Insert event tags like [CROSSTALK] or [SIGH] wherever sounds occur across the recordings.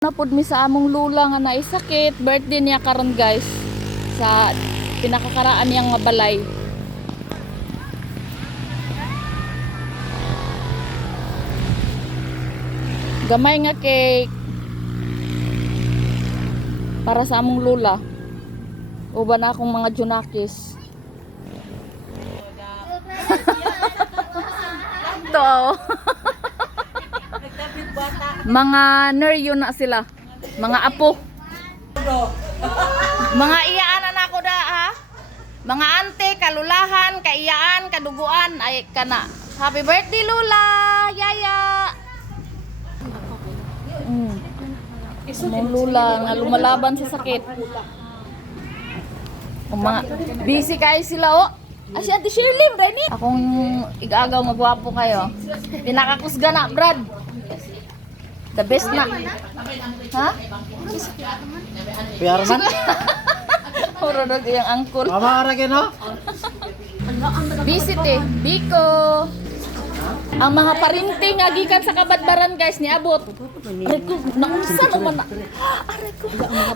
Napod mi sa among lula nga naisakit, birthday niya karon guys sa pinakakaraan niyang nga balay. Gamay nga cake para sa among lula. Uban na akong mga junakis. Ito. Mga neryo na sila. Mga apo. Mga iyaan na ako da ha. Mga ante, kalulahan, kaiyaan, kaduguan, ay kana. Happy birthday Lula! Yaya! Mm. Among Lula nga lumalaban sa sakit. Ang mga busy kayo sila oh. Ah, si Ate Shirley, Reni. Akong igagaw magwapo kayo. Pinakakusga na, Brad. The best na. Ha? Piyar man. Puro [LAUGHS] dog yung angkol. Mama ara no? Visit eh. Biko. Ang mga parinti nga gikan sa kabadbaran guys ni abot. Aray ko, naunsa naman na. Aray ko,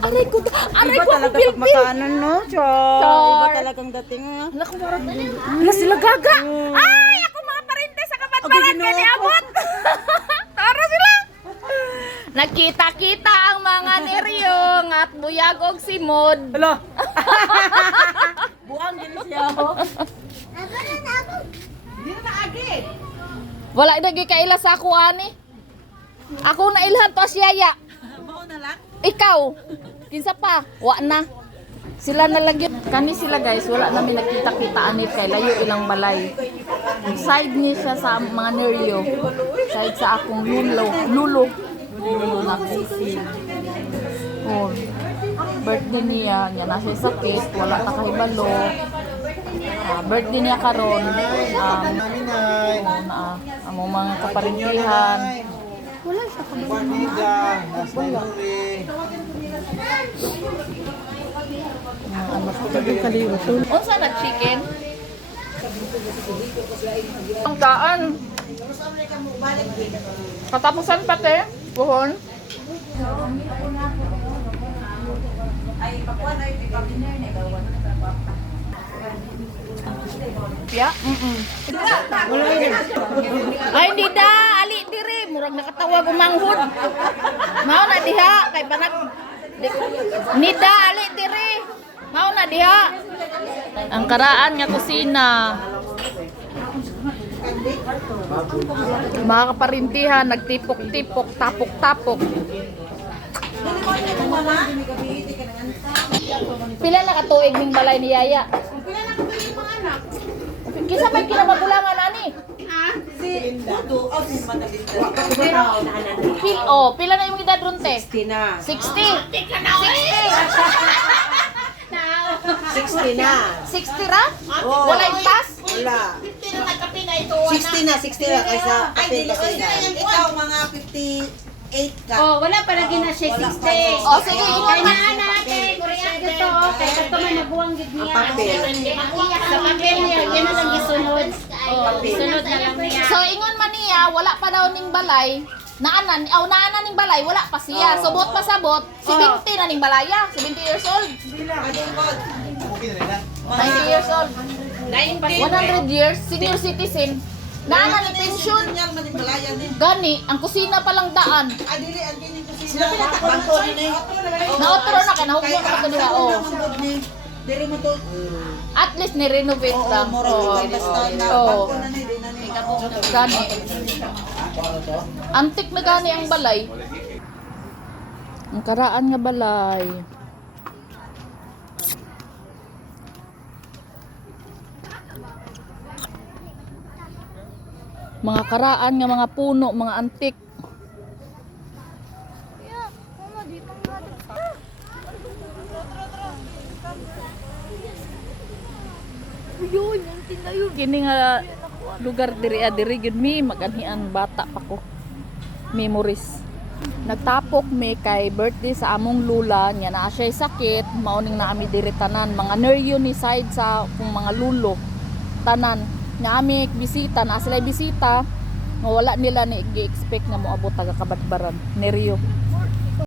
aray ko, aray ko, talaga pil pag makaanon, no? Char. Iba talagang dating, ah. Ala ko marag Ala sila gaga. Ay, ako mga parinti sa kabadbaran Okay, kay ni ginoo. abot. Tara sila. Nakita-kita ang mga niryong at buyagog si Mod. Hala. Buang din siya, oh. Wala na gyud kaila sa ako ani. Ako na ilhan to siyaya. Ikaw. Kinsa pa? Wa na. Sila na lang yun. Kani sila guys, wala namin nakita-kita anit kay layo ilang balay. Side niya siya sa mga neryo. Side sa akong lulo. Lulo. Ko. Oh. Birthday niya, niya na siya sakit, wala ta kahibalo. Ah, birthday niya karon. Um, Naminay. na among mga kaparintihan. Juanita. Nasa Nuri. Unsa na chicken? Ang kaan. Katapusan pati. Buhon. Ya, mm Ay, hindi ali diri, murag nakatawag umanghod. Mao na diha kay panag di- Nida ali diri. Mao na diha. Ang karaan nga kusina. Mga kaparintihan, nagtipok-tipok, tapok-tapok. Pila na katuig ning balay ni Yaya? Pila na katuig mga anak? Kisa may kinamagulangan ani? Pil, oh, pila na yung edad ron te? 60 na. 60. 60. 60 na. 60 [LAUGHS] ra? Oo. Wala yung tas? Wala. 60 na, 60 na kaysa kapit kasi na. Ikaw mga 58 ka. Oh, wala pa lagi na siya 60. Oh, sige, man. na natin, kuriyan dito. Kaya ito man nabuwang gid niya. Papel. Sa papel niya, yan na lang gisunod. Oh, gisunod na lang niya. So ingon man niya, wala pa daw ning balay. Naanan, aw naanan ning balay, wala pa siya. So buot pa sabot, 70 na ning balaya, 70 years old. 90 years old. 100 years, senior citizen. Naanan ni pension. Gani, ang kusina pa lang daan. Adili, ang pinatakban ko din eh. Naotro na kay nahugmo na ko diha. Oh. Diri mo to. At least ni-renovate lang. Oo. kay basta na. Oo. Bangko na ni, di na ni. Gani. Antik na gani ang balay. Ang karaan nga balay. Mga karaan nga mga puno, mga antik. Kini nga lugar diri ah, diri gyud mi maganhian bata pa ko. Memories. Nagtapok mi kay birthday sa among lula niya na siya sakit mauning na ami diri tanan mga neryo ni side sa kung mga lulo tanan nga ami bisita na sila bisita nga wala nila ni gi-expect nga moabot taga kabadbaran neryo